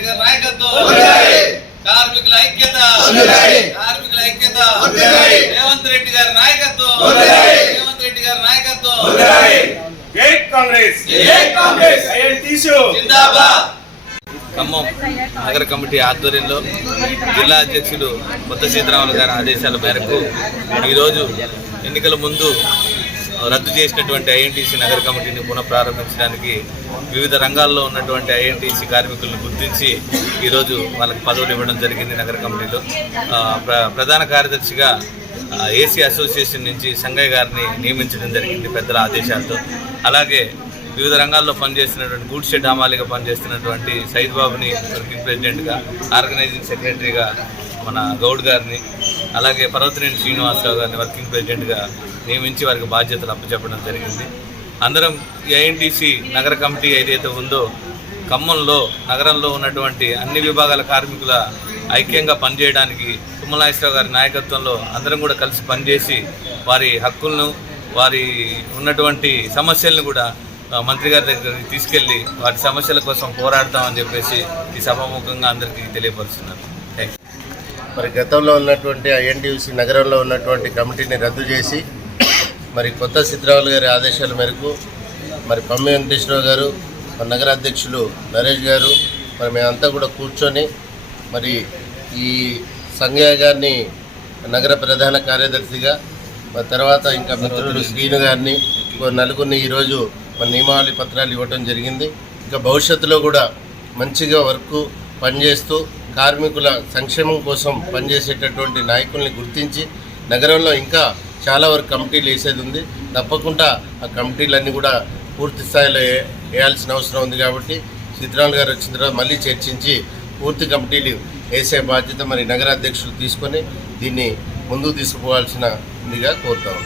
రెడ్డి గారి నాయకత్వం, కార్మికుల ఐక్యత, కార్మికుల ఐక్యత, రేవంత్ రెడ్డి గారి నాయకత్వం, రేవంత్ రెడ్డి గారి నాయకత్వం. జై కాంగ్రెస్, జై కాంగ్రెస్, జిందాబాద్. ఖమ్మం నగర కమిటీ ఆధ్వర్యంలో జిల్లా అధ్యక్షులు కొత్త సీతారాములు గారి ఆదేశాల మేరకు ఈరోజు ఎన్నికల ముందు రద్దు చేసినటువంటి ఐఎన్టీసీ నగర కమిటీని పునఃప్రారంభించడానికి వివిధ రంగాల్లో ఉన్నటువంటి ఐఎన్టీసీ కార్మికులను గుర్తించి ఈరోజు వాళ్ళకి పదవులు ఇవ్వడం జరిగింది. నగర కమిటీలో ప్రధాన కార్యదర్శిగా ఏసీ అసోసియేషన్ నుంచి సంగయ్య గారిని నియమించడం జరిగింది పెద్దల ఆదేశాలతో. అలాగే వివిధ రంగాల్లో పనిచేస్తున్నటువంటి గూడ్ షెడ్ హమాలీగా పనిచేస్తున్నటువంటి సైద్ బాబుని వర్కింగ్ ప్రెసిడెంట్గా, ఆర్గనైజింగ్ సెక్రటరీగా మన గౌడ్ గారిని, అలాగే పర్వతనేని శ్రీనివాసరావు గారిని వర్కింగ్ ప్రెసిడెంట్గా నియమించి వారికి బాధ్యతలు అప్పచెప్పడం జరిగింది. అందరం ఐఎన్టీసీ నగర కమిటీ ఏదైతే ఉందో ఖమ్మంలో నగరంలో ఉన్నటువంటి అన్ని విభాగాల కార్మికుల ఐక్యంగా పనిచేయడానికి తుమ్మలనాగేశ్వరరావు గారి నాయకత్వంలో అందరం కూడా కలిసి పనిచేసి వారి హక్కులను, వారి ఉన్నటువంటి సమస్యలను కూడా మంత్రి గారి దగ్గరికి తీసుకెళ్లి వాటి సమస్యల కోసం పోరాడతామని చెప్పేసి ఈ సభాముఖంగా అందరికీ తెలియపరుస్తున్నారు. మరి గతంలో ఉన్నటువంటి ఐఎన్టీయూసీ నగరంలో ఉన్నటువంటి కమిటీని రద్దు చేసి మరి కొత్త సీతారాములు గారి ఆదేశాల మేరకు మరి పమ్మి వెంకటేశ్వరరావు గారు, మన నగర అధ్యక్షులు నరేష్ గారు, మరి మేమంతా కూడా కూర్చొని మరి ఈ సంగయ్య గారిని నగర ప్రధాన కార్యదర్శిగా, మరి తర్వాత ఇంకా మిత్రులు శ్రీను గారిని, నలుగురిని ఈరోజు మన నియమావళి పత్రాలు ఇవ్వడం జరిగింది. ఇంకా భవిష్యత్తులో కూడా మంచిగా వర్క్ పనిచేస్తూ కార్మికుల సంక్షేమం కోసం పనిచేసేటటువంటి నాయకుల్ని గుర్తించి నగరంలో ఇంకా చాలా వరకు కమిటీలు వేసేది ఉంది. తప్పకుండా ఆ కమిటీలన్నీ కూడా పూర్తి స్థాయిలో వేయాల్సిన అవసరం ఉంది. కాబట్టి సీతారాములు గారు వచ్చిన తర్వాత మళ్ళీ చర్చించి పూర్తి కమిటీలు వేసే బాధ్యత మరి నగర అధ్యక్షులు తీసుకొని దీన్ని ముందుకు తీసుకుపోవాల్సినదిగా కోరుతాము.